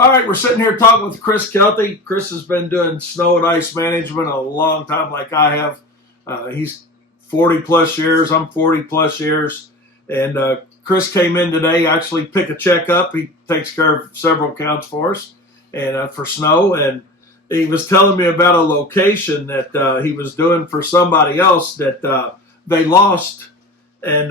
All right, we're sitting here talking with Chris Kelty. Chris has been doing snow and ice management a long time, like I have. He's 40 plus years. I'm 40 plus years. And Chris came in today, actually pick a check up. He takes care of several accounts for us and for snow. And he was telling me about a location that he was doing for somebody else that they lost. And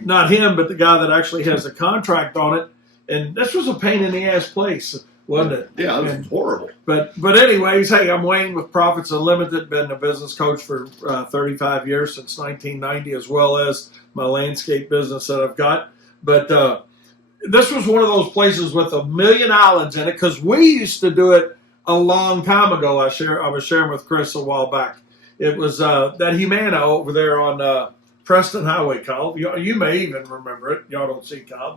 not him, but the guy that actually has the contract on it. And this was a pain in the ass place, wasn't it? Yeah, it was horrible. But anyways, hey, I'm Wayne with Profits Unlimited. Been a business coach for 35 years, since 1990, as well as my landscape business that I've got. But this was one of those places with a million islands in it, because we used to do it a long time ago. I was sharing with Chris a while back. It was that Humana over there on Preston Highway, Kyle. You may even remember it. Y'all don't see Kyle,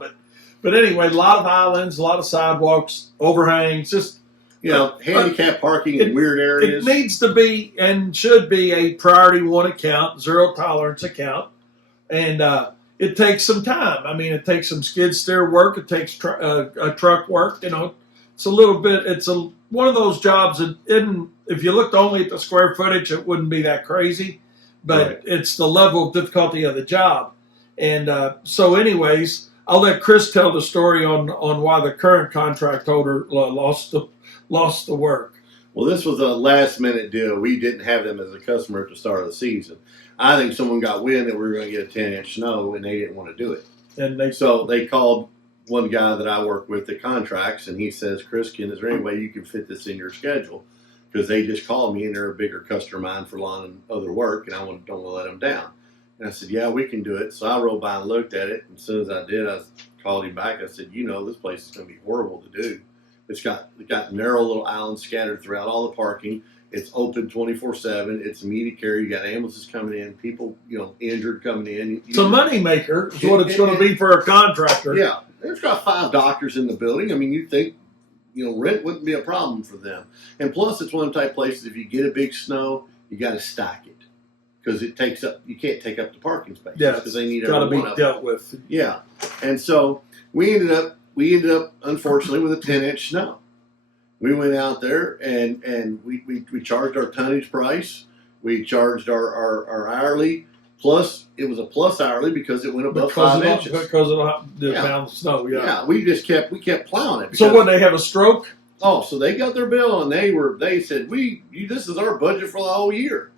but anyway, a lot of islands, a lot of sidewalks, overhangs, just handicap parking in weird areas. It needs to be and should be a priority one account, zero tolerance account, and it takes some time. I mean, it takes some skid steer work. It takes truck work. It's a little bit. It's one of those jobs that if you looked only at the square footage, it wouldn't be that crazy, but Right. It's the level of difficulty of the job. And so, anyways, I'll let Chris tell the story on why the current contract holder lost the work. Well, this was a last minute deal. We didn't have them as a customer at the start of the season. I think someone got wind that we were going to get a 10-inch snow, and they didn't want to do it. And So they called one guy that I work with that contracts, and he says, Christian, is there any way you can fit this in your schedule? Because they just called me, and they're a bigger customer of mine for lawn and other work, and I don't want to let them down. And I said, yeah, we can do it. So I rolled by and looked at it. And as soon as I did, I called him back. I said, this place is going to be horrible to do. It's got narrow little islands scattered throughout all the parking. It's open 24/7. It's immediate care. You got ambulances coming in, people, injured coming in. It's a money maker is what it's going to be for a contractor. Yeah. There's got 5 doctors in the building. I mean, you'd think, rent wouldn't be a problem for them. And plus, it's one of the type of places, if you get a big snow, you got to stack it. Because it takes up, you can't take up the parking spaces because they need got to be one dealt with. Yeah, and so we ended up unfortunately with a 10-inch snow. We went out there and we charged our tonnage price. We charged our hourly, plus it was a plus hourly because it went above 5 inches because of the amount of snow. Yeah, we kept plowing it. So when they have a stroke? Oh, so they got their bill and they said this is our budget for the whole year.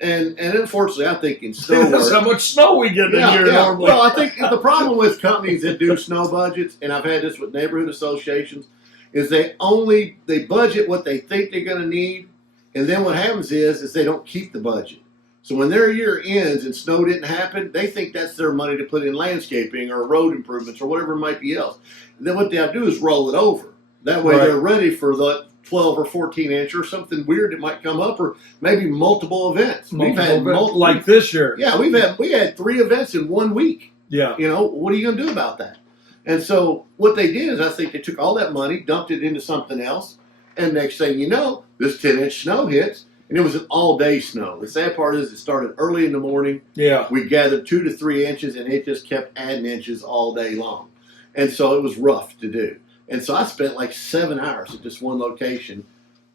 And unfortunately, I think in snow That's how much snow we get in here normally. Well, I think the problem with companies that do snow budgets, and I've had this with neighborhood associations, is they budget what they think they're going to need, and then what happens is they don't keep the budget. So when their year ends and snow didn't happen, they think that's their money to put in landscaping or road improvements or whatever it might be else. And then what they have to do is roll it over. That way they're ready for the 12 or 14 inch or something weird that might come up, or maybe multiple events. We've had multiple, like this year. Yeah, we had 3 events in 1 week. Yeah. What are you going to do about that? And so what they did is I think they took all that money, dumped it into something else, and next thing you know, this 10-inch snow hits, and it was an all-day snow. The sad part is it started early in the morning. Yeah. We gathered 2 to 3 inches, and it just kept adding inches all day long. And so it was rough to do. And so I spent like 7 hours at this one location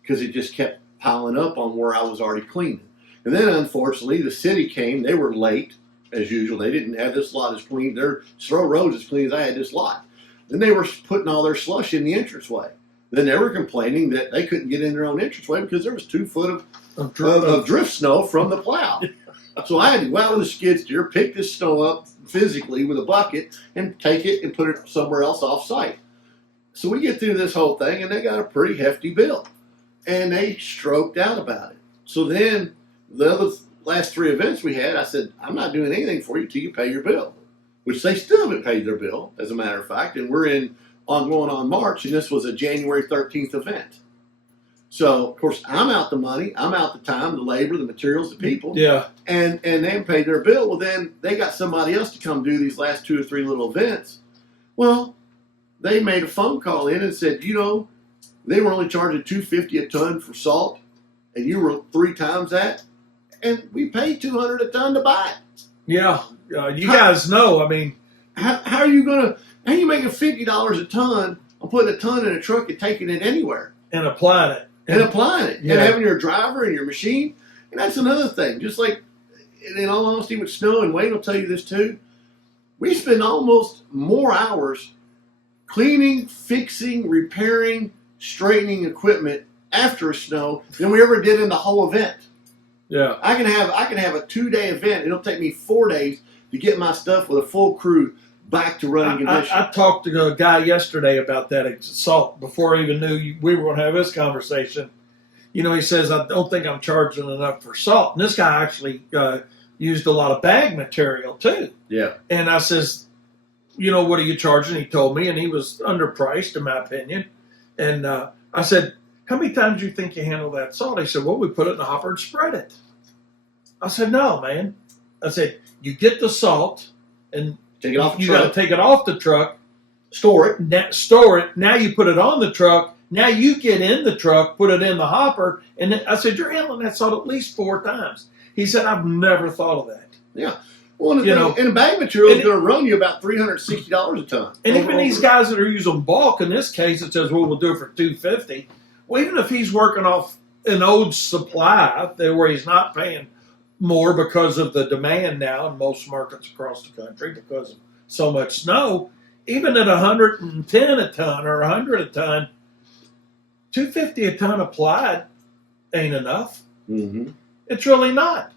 because it just kept piling up on where I was already cleaning. And then, unfortunately, the city came. They were late, as usual. They didn't have this lot as clean. Their Stroh Road's as clean as I had this lot. Then they were putting all their slush in the entranceway. Then they were complaining that they couldn't get in their own entranceway because there was 2 foot of drift snow from the plow. So I had to go out with a skid steer, pick this snow up physically with a bucket, and take it and put it somewhere else off site. So we get through this whole thing, and they got a pretty hefty bill. And they stroked out about it. So then the last 3 events we had, I said, I'm not doing anything for you till you pay your bill. Which they still haven't paid their bill, as a matter of fact. And we're going on March, and this was a January 13th event. So, of course, I'm out the money. I'm out the time, the labor, the materials, the people. Yeah. And they haven't paid their bill. Well, then they got somebody else to come do these last 2 or 3 little events. Well, they made a phone call in and said, they were only charging $250 a ton for salt, and you were 3 times that, and we paid $200 a ton to buy it. Yeah, you guys know. I mean, how are you making $50 a ton on putting a ton in a truck and taking it anywhere and applying it. and applying it Yeah. and having your driver and your machine. And that's another thing. Just like, in all honesty, with snow, and Wayne will tell you this too, we spend almost more hours cleaning, fixing, repairing, straightening equipment after a snow than we ever did in the whole event. Yeah. I can have a 2-day event. It'll take me 4 days to get my stuff with a full crew back to running condition. I talked to a guy yesterday about that salt before I even knew we were going to have this conversation. You know, he says, I don't think I'm charging enough for salt. And this guy actually used a lot of bag material too. Yeah. And I says, you know, what are you charging? He told me, and he was underpriced in my opinion. And I said, how many times do you think you handle that salt? He said, well, we put it in the hopper and spread it. I said, no, man. I said, you get the salt and Take it off the you truck. got to take it off the truck, Store it. store it. Now you put it on the truck. Now you get in the truck, put it in the hopper. And then I said, you're handling that salt at least 4 times. He said, I've never thought of that. Yeah. Well, and, You know, and a bag material is and- going to run you about $360 a ton. And even these guys that are using bulk, in this case, it says, well, we'll do it for $250. Well, even if he's working off an old supply there where he's not paying more because of the demand now in most markets across the country because of so much snow, even at 110 a ton or 100 a ton, $250 a ton applied ain't enough. Mm-hmm. It's really not.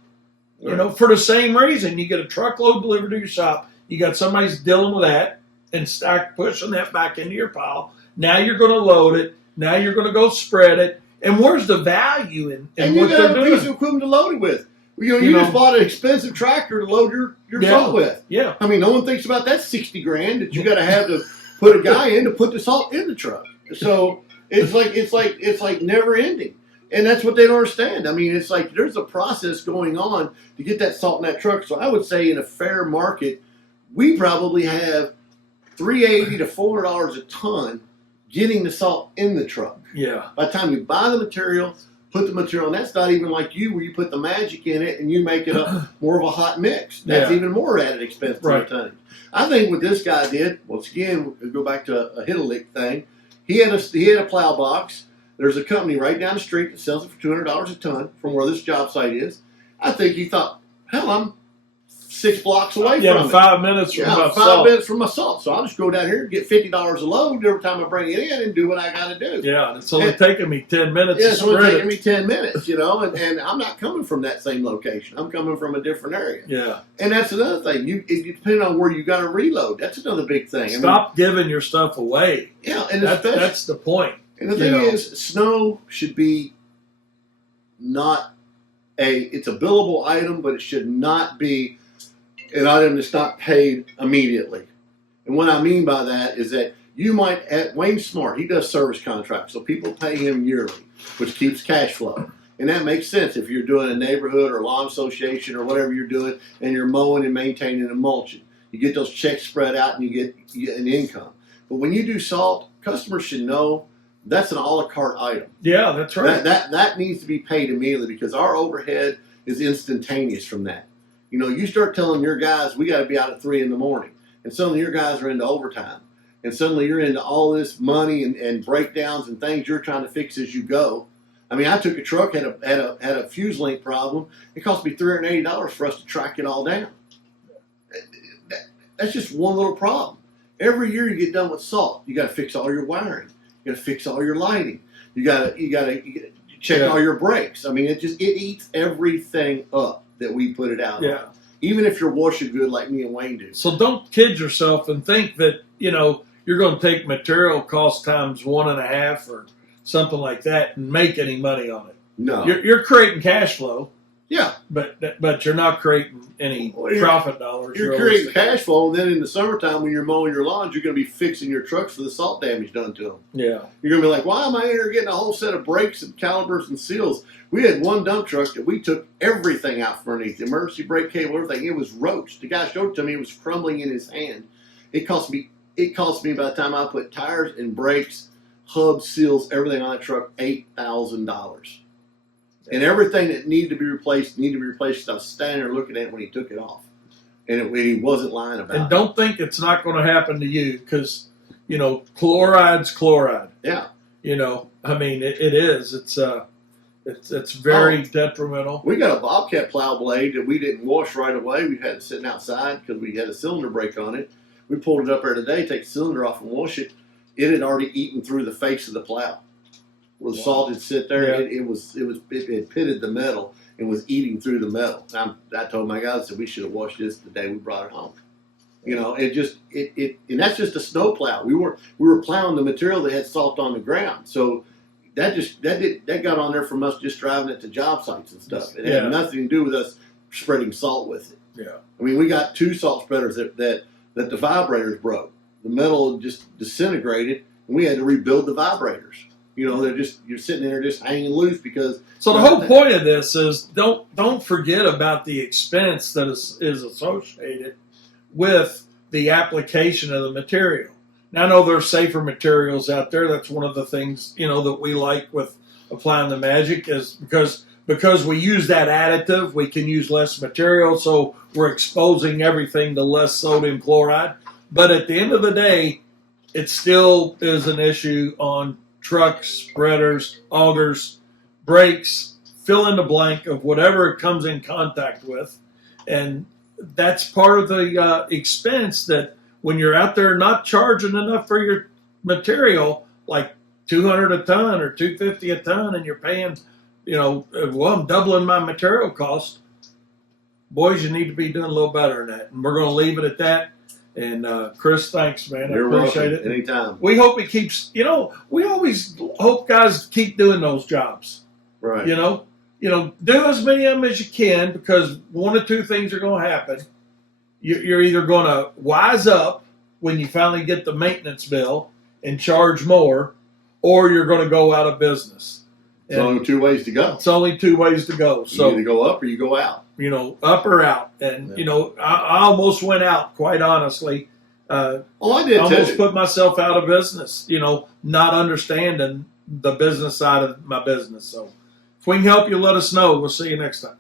Right. You know, for the same reason, you get a truckload delivered to your shop, you got somebody's dealing with that and start pushing that back into your pile. Now you're going to load it. Now you're going to go spread it. And where's the value in And what you got they're a piece doing? of equipment to load it with. You just bought an expensive tractor to load your Yeah. salt with. Yeah. I mean, no one thinks about that $60,000 that you got to have to put a guy in to put the salt in the truck. So it's like never ending, and that's what they don't understand. I mean, it's like there's a process going on to get that salt in that truck. So I would say in a fair market, we probably have $380 to $400 a ton getting the salt in the truck. Yeah. By the time you buy the material, put the material, and that's not even like you where you put the magic in it and you make it more of a hot mix. That's Yeah. even more added expense to Right. the tonnage. I think what this guy did, once again, we go back to a hit a lick thing. He had a plow box. There's a company right down the street that sells it for $200 a ton from where this job site is. I think he thought, hell, I'm 6 blocks away Yeah, from it. 5 minutes from my 5 salt. minutes from my salt. So I'll just go down here and get $50 a load every time I bring it in and do what I got to do. Yeah, it's only taking me 10 minutes Yeah, to it's only spread taking it. me 10 minutes, you know, and I'm not coming from that same location. I'm coming from a different area. Yeah. And that's another thing. Depending on where you got to reload, that's another big thing. Stop giving your stuff away. Yeah, and That's the point. And the thing you know. is, snow should be it's a billable item, but it should not be an item that's not paid immediately. And what I mean by that is that Wayne's smart. He does service contracts, so people pay him yearly, which keeps cash flow. And that makes sense if you're doing a neighborhood or lawn association or whatever you're doing, and you're mowing and maintaining and mulching. You get those checks spread out, and you get an income. But when you do salt, customers should know that's an a la carte item. Yeah, that's right. That needs to be paid immediately because our overhead is instantaneous from that. You know, you start telling your guys we got to be out at 3 in the morning, and suddenly your guys are into overtime, and suddenly you're into all this money and breakdowns and things you're trying to fix as you go. I mean, I took a truck had a fuse link problem. It cost me $380 for us to track it all down. That's just one little problem. Every year you get done with salt, you got to fix all your wiring. You got to fix all your lighting. You got to check all your brakes. I mean, it eats everything up that we put it out on. Even if you're washing good like me and Wayne do. So don't kid yourself and think that, you know, you're going to take material cost times 1.5 or something like that and make any money on it. No. You're creating cash flow. Yeah. But you're not creating any profit dollars. You're creating cash flow, and then in the summertime when you're mowing your lawns, you're going to be fixing your trucks for the salt damage done to them. Yeah. You're going to be like, why am I in here getting a whole set of brakes and calipers and seals? We had one dump truck that we took everything out from underneath, the emergency brake cable, everything. It was roached. The guy showed it to me. It was crumbling in his hand. It cost me by the time I put tires and brakes, hubs, seals, everything on that truck, $8,000. And everything that needed to be replaced because I was standing there looking at it when he took it off. And he wasn't lying about it. And don't think it's not going to happen to you because chloride's chloride. Yeah. I mean, it is. It's very detrimental. We got a Bobcat plow blade that we didn't wash right away. We had it sitting outside because we had a cylinder break on it. We pulled it up there today, take the cylinder off and wash it. It had already eaten through the face of the plow. Where the salt had sit there, Yeah. it had pitted the metal and was eating through the metal. I told my guys that we should have washed this the day we brought it home. And that's just a snow plow. We were plowing the material that had salt on the ground. So that got on there from us just driving it to job sites and stuff. It had nothing to do with us spreading salt with it. Yeah. I mean, we got 2 salt spreaders that the vibrators broke. The metal just disintegrated, and we had to rebuild the vibrators. You're sitting there just hanging loose because. So the whole point of this is don't forget about the expense that is associated with the application of the material. Now, I know there's safer materials out there. That's one of the things that we like with applying the Magic is because we use that additive, we can use less material, so we're exposing everything to less sodium chloride. But at the end of the day, it still is an issue on trucks, spreaders, augers, brakes, fill in the blank of whatever it comes in contact with. And that's part of the expense that when you're out there not charging enough for your material, like $200 a ton or $250 a ton, and you're paying, I'm doubling my material cost. Boys, you need to be doing a little better than that. And we're going to leave it at that. And Chris, thanks, man. You're I appreciate welcome. it. Anytime. We hope it keeps, we always hope guys keep doing those jobs. Right. Do as many of them as you can, because one of 2 things are going to happen. You're either going to wise up when you finally get the maintenance bill and charge more, or you're going to go out of business. It's only 2 ways to go. It's only 2 ways to go. So you either go up or you go out. Up or out. And, I almost went out, quite honestly. I did almost too. put myself out of business, not understanding the business side of my business. So if we can help you, let us know. We'll see you next time.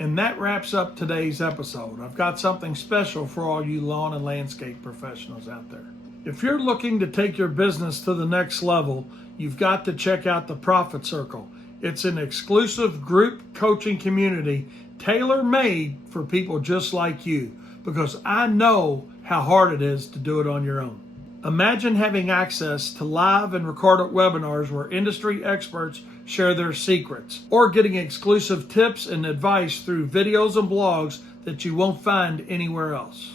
And that wraps up today's episode. I've got something special for all you lawn and landscape professionals out there. If you're looking to take your business to the next level, you've got to check out the Profit Circle. It's an exclusive group coaching community tailor-made for people just like you, because I know how hard it is to do it on your own. Imagine having access to live and recorded webinars where industry experts share their secrets, or getting exclusive tips and advice through videos and blogs that you won't find anywhere else.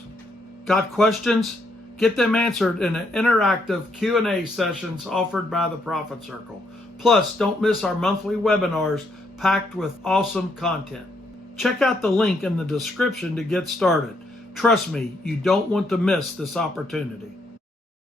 Got questions? Get them answered in an interactive Q&A sessions offered by the Profit Circle. Plus, don't miss our monthly webinars packed with awesome content. Check out the link in the description to get started. Trust me, you don't want to miss this opportunity.